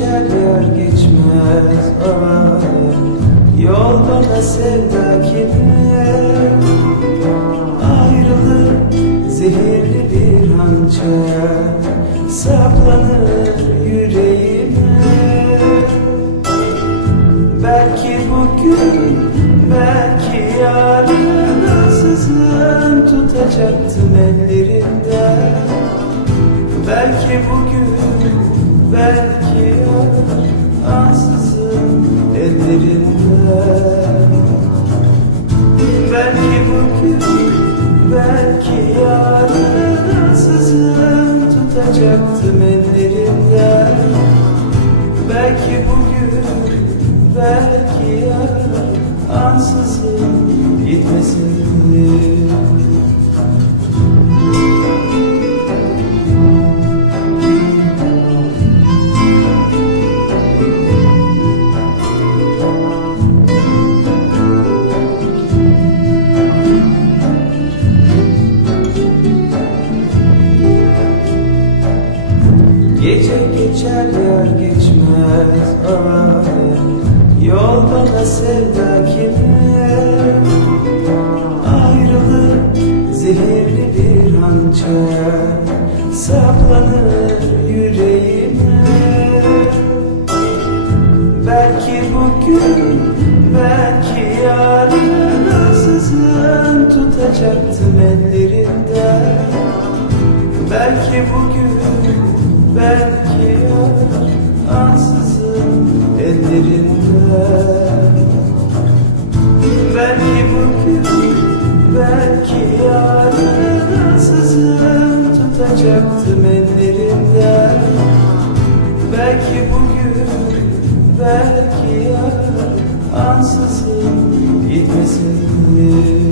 geçer yar geçmez. Ah, Yol bana sevda kime Ayrılır zehirli bir hançer Saplanır yüreğime. Belki bugün, belki yarın Sızın tutacaktım ellerinden. Belki bugün belki Ansızın ellerinden. Belki bugün, belki yarın Ansızın tutacaktım ellerinden. Belki bugün, belki yarın Ansızın gitmesin geçer yer geçmez. Ay Yol bana sevda Ayrılık zehirli bir hançer Saplanır yüreğime. Belki bugün, belki yarın Ansızın tutacaktım ellerinden Belki bugün, belki Belki yarın Ansızın tutacaktım ellerinden. Belki bugün, belki yarın Ansızın gitmesin